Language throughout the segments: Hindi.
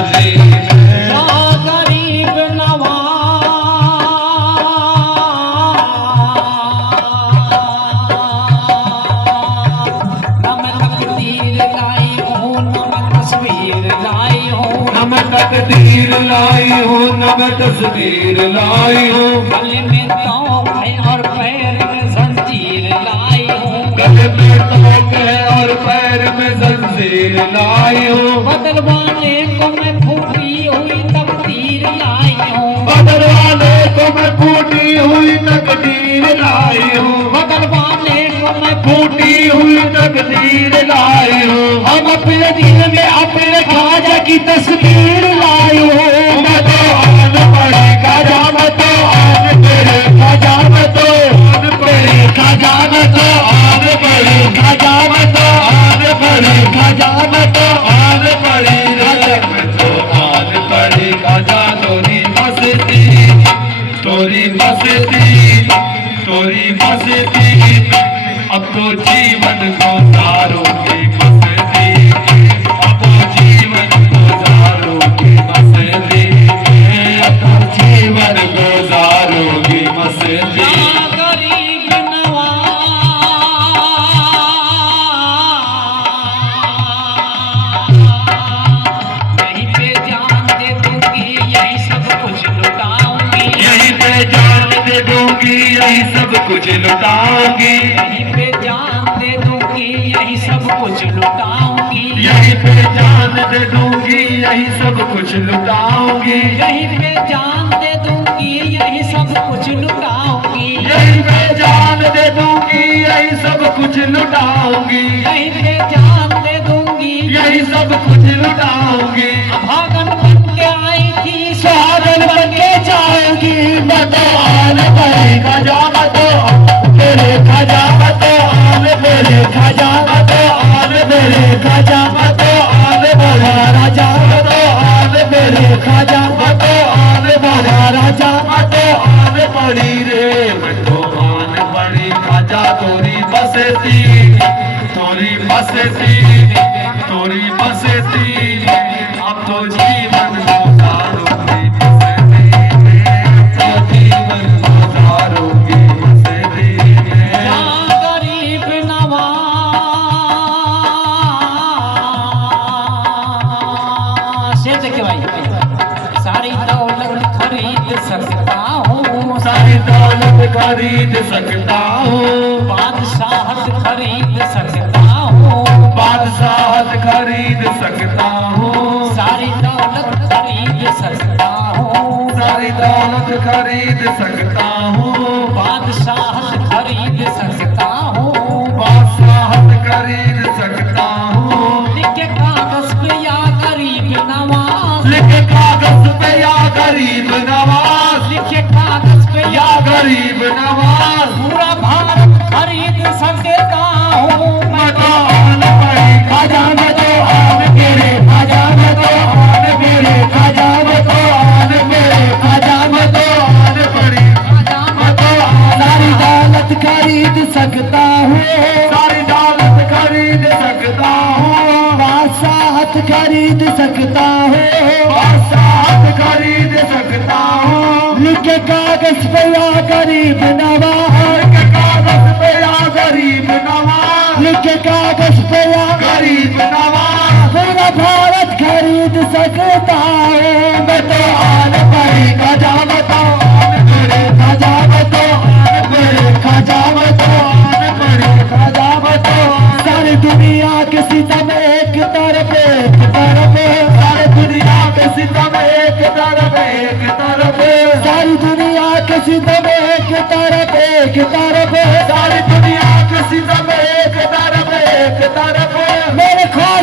मस्ती गरीब नवाज न मैं तकदीर लाई हूँ न मैं तस्वीर लाई हूँ न मैं तकदीर लाई हूँ न मैं तस्वीर लाई हूँ गले में तोप है और पैर में जंजीर लाई हूँ गले में तोप है और पैर में जंजीर लाई हूँ बदलवाने को मैं फूटी हुई तकदीर लाई हूँ बदलवाने को मैं फूटी हुई तकदीर लाई हूँ बदलवाने को मैं फूटी हुई तकदीर लाई हूँ हम अपने दिल में अपने ख्वाजा की तस्वीर लाई हूँ मैं तो आन पड़ी खाजा मैं तो आन तेरे खाजा मैं तो आन पड़ी खाजा मैं तो आन पड़ी खाजा मैं तो आन पड़ी खाजा मैं तो आन पड़ी राजा मैं तो आन पड़ी खाजा तोरी मस्ती तोरी मस्ती तोरी मस्ती अब तो जीवन को तारोगी मस्ती अब तो जीवन गुजारोगी मस्ती अब तो जीवन गुजारोगी मस्ती गरीब नवाज यहीं पे जान दे दूंगी यही सब कुछ लुटाऊंगी यहीं पे जान दे दूंगी यही सब कुछ लुटाऊंगी यहीं पे जान दे दूंगी यही सब कुछ लुटाऊंगी यहीं पे जान दे दूंगी यही सब कुछ लुटाऊंगी यहीं पे जान दे दूंगी यही सब कुछ लुटाऊंगी यहीं पे जान दे दूंगी यही सब कुछ लुटाऊंगी यहीं पे जान दे दूंगी यही सब कुछ लुटाऊंगी भागन बन के आई थी सुहागन बन के जाएगी मैं तो आन पड़ी खजा मैं तो तेरे खजा मैं तो आन मेरे खजा मैं तो आन मेरे खजा मैं तो आन बोला राजा मैं तो आन मेरे खजा मैं तो आन बोला राजा मैं तो आन पड़ी रे मैं तो आन पड़ी खजा तोरी बसती तोरी बसती तोरी बसती अब तो जीवन गुजारोगी मस्ती अब तो जीवन गुजारोगी मस्ती गरीब नवाज से देखिए भाई सारी दौलत खरीद सकता हूँ सारी दौलत खरीद सकता हूँ बादशाहत खरीद सकता हूँ बादशाहत खरीद सकता हूँ सारी दौलत खरीद सकता हूँ सारी दौलत खरीद सकता हूँ बादशाहत खरीद सकता हूँ बादशाहत खरीद सकता हूँ लिखे कागज पे या गरीब नवाज लिखे कागज पे या गरीब नवाज लिखे कागज पे या गरीब नवाज पूरा भारत खरीद सकता हूँ मैं तो आन पड़ी खाजा मैं तो आन मेरे खाजा मैं तो आन मेरे खाजा मैं तो आन मेरे खाजा मैं तो आन पड़ी मैं तो सारी दौलत खरीद सकता हूँ सारी दौलत खरीद सकता हूँ बादशाहत खरीद सकता हूँ बादशाहत खरीद सकता हूँ लिखे कागज पे या गरीब नवाज लिखे कागज पे या गरीब नवाज लिखे कागज पे या गरीब नवाज पूरा भारत खरीद सकता हूँ मैं तो आन पड़ी खजा मैं तो आन मेरे खजा मैं तो आन मेरे खजा मैं तो आन पड़ी खजा मैं तो सारी दुनिया के सितम एक तरफ सारी दुनिया के सितम एक तरफ सारी दुनिया के सितम एक तरफ सारी दुनिया के सितम एक तरफ मेरे ख्वाजा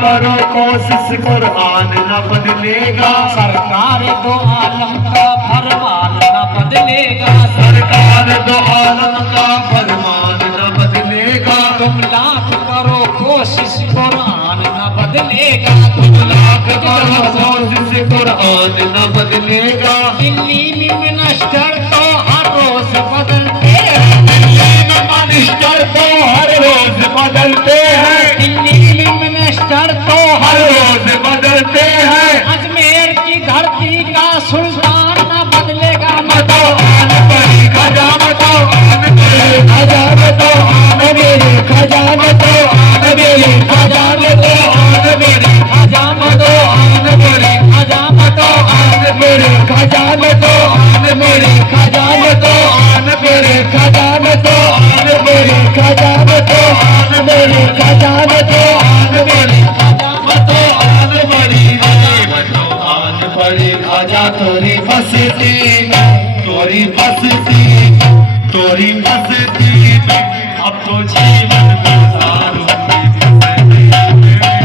करो कोशिश कुरान न बदलेगा। सरकार दो आलम का फरमान न बदलेगा। सरकार दो आलम का फरमान न बदलेगा। तुम लाख करो कोशिश कुरान न बदलेगा। तुम लाख करो कोशिश कुरान न बदलेगा। दिल्ली में मिनिस्टर तो हर रोज बदलते हैं। मिनिस्टर तो हर रोज बदलते हैं। दिल्ली में मिनिस्टर तो हर रोज बदलते हैं। अजमेर की धरती का सुल्तान न बदलेगा। मतो आन परी खजा, मतो आन मेरे खजा, मतो आन मेरे खजा, मतो आन मेरे खजा, मतो आन मेरे खजा, मतो आन मेरे खजा, मतो आन मेरे खजा, मतो आन मेरे खजा, मतो आन मेरे खजा, मतो आन मेरे खजा, मतो आन मेरे खजा, मतो आन मेरे खजा, मतो आन मेरी मतो आन परी खजा। तोरी बसती तोरी बसती तोरी बसती अब तो जीवन गुजारूंगी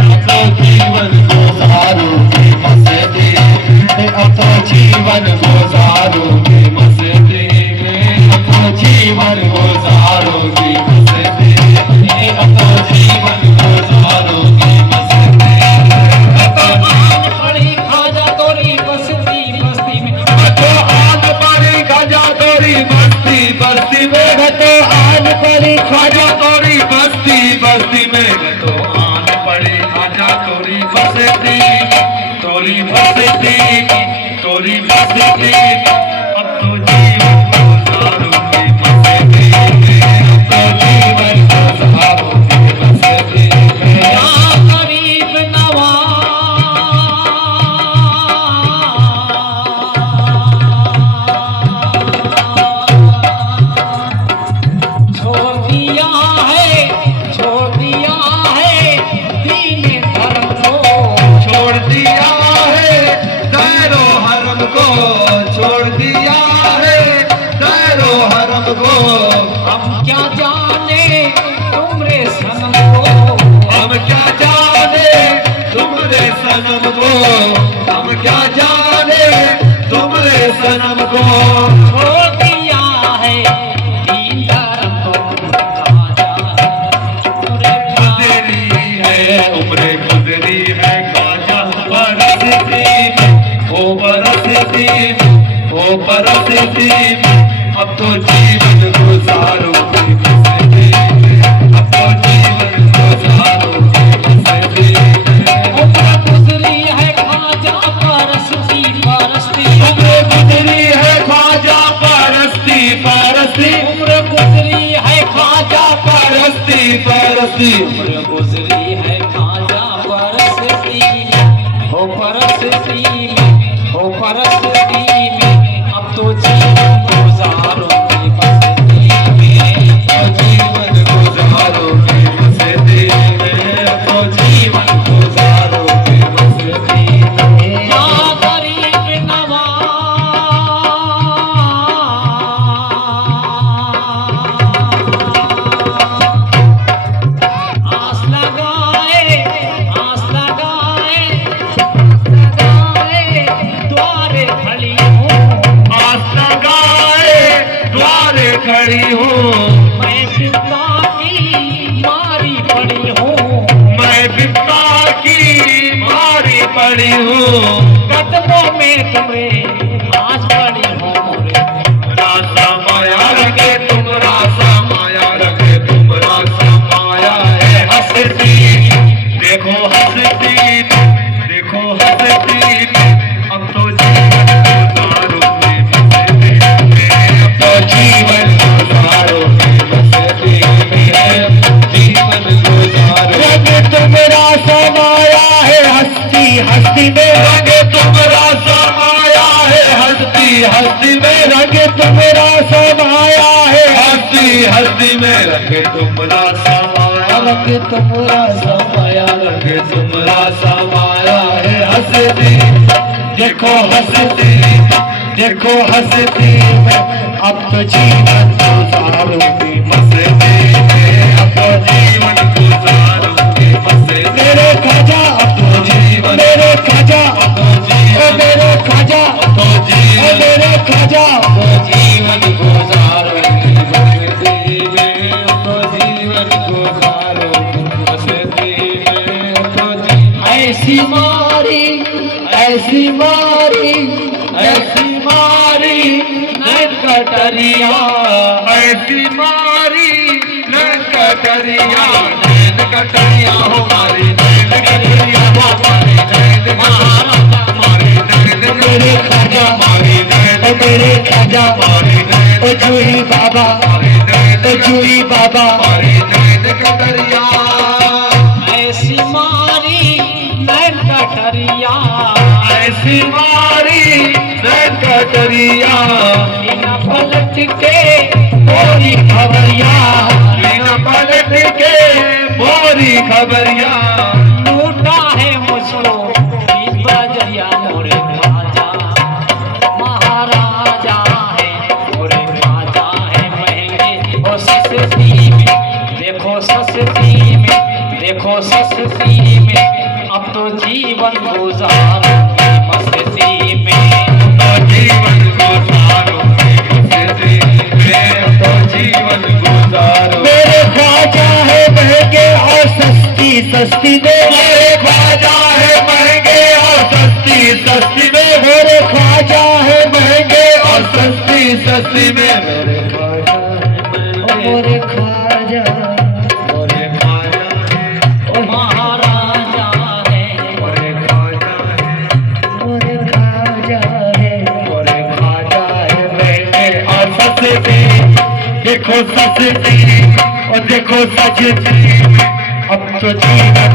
अब तो जीवन गुजारूंगी मस्ती में। अब तो जीवन गुजारूंगी मस्ती में। अब तो जीवन गुजारूंगी मस्ती में। अब तो जीवन गुजारूंगी मस्ती में। अब तो पड़ी खाजा तोरी बस्ती बस्ती में। तो आन परी खजा तोरी बस्ती बस्ती में। तो आन परी खजा तोरी बस्ती बस्ती में। तो आन परी खजा तोरी बस्ती तोरी बस्ती तोरी बस्ती अब तो जीवन गुजारूंगी मस्ती में। अब तो जीवन गुजारूंगी मस्ती में। या गरीब नवाज छोड़ दिया है दीन धर्म को। छोड़ दिया है दायरो हरम को। छोड़ दिया है दायरो हरम को। हम क्या जाने तुमरे सनम को। हम क्या जाने तुमरे सनम को। हम क्या जाने तुमरे सनम को। छोड़ दिया है दीन धर्म को। गुजरी है उम्र गुजरी है खाजा बरसती में। ओ बरसती में ओ बरसती में। अब तो जीवन गुजारूंगी मस्ती में। अब तो जीवन गुजारूंगी मस्ती में। उम्र गुजरी है खाजा परस्ती परस्ती। उम्र गुजरी है ख्वाजा परस्ती परस्ती। उम्र गुजरी है खाजा परस्ती परस्ती। उम्र गुजरी है खाजा परस्ती हो परस्ती हो परस्ती में। अब तो जीवन गुजारूंगी बस्ती में। तो जीवन गुजारोगे मस्ती में। तो जीवन गुजारोगे मस्ती में। या गरीब नवाज आस लगाए द्वारे खड़ी हूँ। आस लगाए द्वारे खड़ी हूँ। मैं पिता की मारी पड़ी हूँ। मैं बिपता की मारी पड़ी हूँ। कदमों में तुम्हें आज पड़ी हूँ। रासा माया रखे तुम रासा माया रखे तुम रासा माया है हंसती। देखो हंसती देखो हंसती। अब तो जीवन गुजारूंगी मस्ती में। अब तो जीवन गुजारूंगी मस्ती में। जीवन गुजारूंगी। रंग तुम रासा माया है हस्ती हस्ती में। रंग तुम रासा माया है हस्ती हस्ती में। रंग तुम रासा माया है हस्ती हस्ती में। रंग तुम रासा माया रंग तुम रासा माया रंग तुम रासा माया है हस्ती। देखो हंसती देखो हंसती मैं। अब तो जीवन गुजारूंगी मस्ती में। अब तो जीवन गुजारूंगी मस्ती। मेरे खजा ऐसी मारी ऐसी मारी ऐसी मारी नैन कटरिया ऐसी मारी नैन कटरिया हमारी नैन कटरिया हमारी नैन हमारी नैन मेरे खाजा हमारी नैन मेरे खाजा हमारी नैन ओ जूही बाबा ओ जूही बाबा हमारी नैन कटरिया ऐसी मारी नैन कटरिया ऐसी मारी नैन कटरिया बिना पलट के मोरी खबरिया बिना पलट के मोरी खबरिया लूटा है मुझको इस बजरिया मोरे खाजा महाराजा है मोरे खाजा है महंगे ओ सस्ती में देखो सस्ती में देखो सस्ती में अब तो जीवन गुजारूंगी मस्ती में तो जीवन गुजारूंगी मस्ती में तो जीवन गुजारूं मेरे ख्वाजा है महंगे और सस्ती सस्ती में मेरे ख्वाजा है महंगे और सस्ती सस्ती में मेरे ख्वाजा है महंगे और सस्ती सस्ती में मेरे ख्वाजा मेरे ख्वाजा मेरे ख्वाजा ओ महाराजा है मेरे ख्वाजा मेरे ख्वाजा मेरे ख्वाजा है महंगे और सस्ती देखो सस्ती और देखो सजती अब तो जीवन